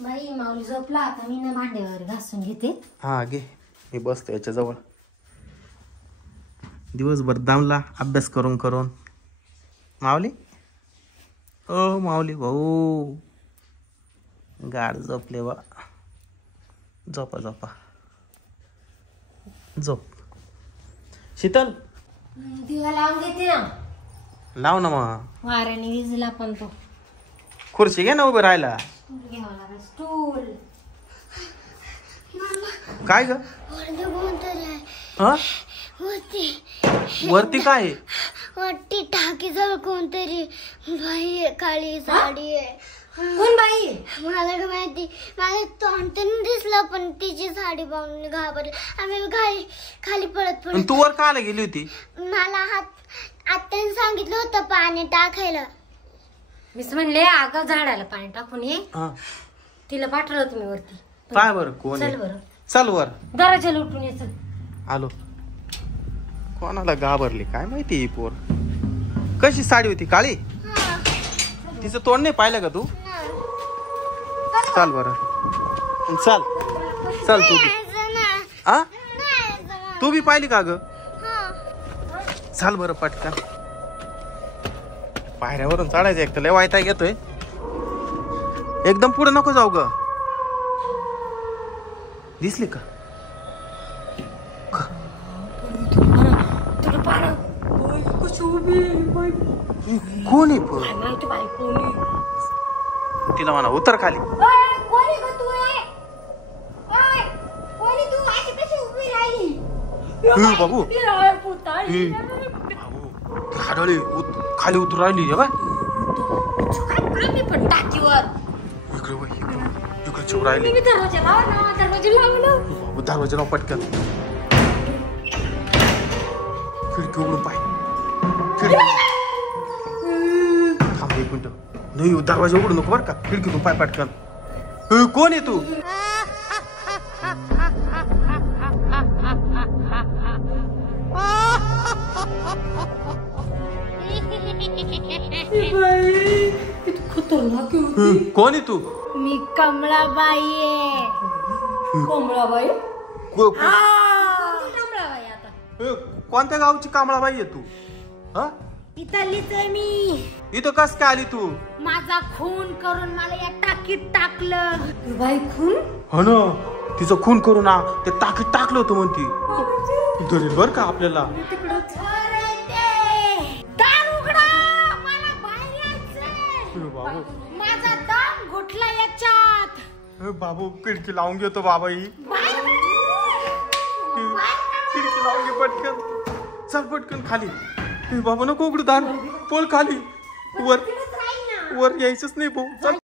बाई माऊली झोपला आता मी ना भांड्यावर घासून घेते. हा घे, मी बसतो याच्या जवळ. दिवसभर दामला अभ्यास करून करून. माऊली ओ माऊली भाऊ गाड झोपले बा. झोपा झोपा झोप. शीतल दिवा लावून घेते ना. लाव ना मग. वाऱ्याने विजला पण तो. खुर्ची घे ना उभे राहायला. घ्यावा लागेल स्टूल. काय ग? हा? वरती काय आहे? वरती टाकी जवळ कोणतरी बाई आहे, काळी साडी आहे. कोण बाई? मला काय माहिती, मला तोंड तर नाही दिसलं पण तिची साडी पाहून घाबरली. आम्ही खाली पळत आणि तू वर का गेली होती? मला आत्याने सांगितलं होतं पाणी टाकायला. मीच म्हणले अगं झाडाला पाणी टाकून ये. तिला पाठवलं तुम्ही वरती. काय बरं कोण चल आहे? बरं चल वर. दराच्या लुटून ये चल. आलो. कोणाला घाबरली काय माहिती ही पोर. कशी साडी होती? काळी? तिचं तोंड नाही पाहिलं का तू? चाल बरं. चल चल तू बी. आ तू बी पाहिली का ग? चाल बरं पटकन. पायऱ्यावरून चढायचं एक तर लय वायता घेतोय. एकदम पुढे नको जाऊ ग. दिसली का? कोण आहे पण? तिला म्हणा उतर खाली. बाबू हाडळी खाली उतर राहिली बा. पण टाकीवर इकडे चिव राहिली. दरवाजा लाव पटकन. खिडकी उघडून पाय. थांब एक मिनिट. नाही दरवाजा उघडू नको बरं का. खिडकीतून पाय पटकन. कोण आहे तू? कोण आहे तू? मी कमळाबाई आहे. कमळाबाई? कमळाबाई आता कोणत्या गावची कमळाबाई आहे तू? हा इथलीच आहे मी. इथं कस काय आली तू? माझा खून करून मला या टाकीत टाकलं. बाई खून? हो ना तिचं खून करून ते टाकीत टाकलं होतं म्हणती. धरेल बर का आपल्याला. माझा दम घुटला याच्यात. बाबू खिडकी लावून घेतो बाबा. ही खिडकी लावून घे पटकन. चल पटकन खाली. बाबा नको उघडू दार. पोळ खाली. वर यायचंच नाही भाऊ. चल.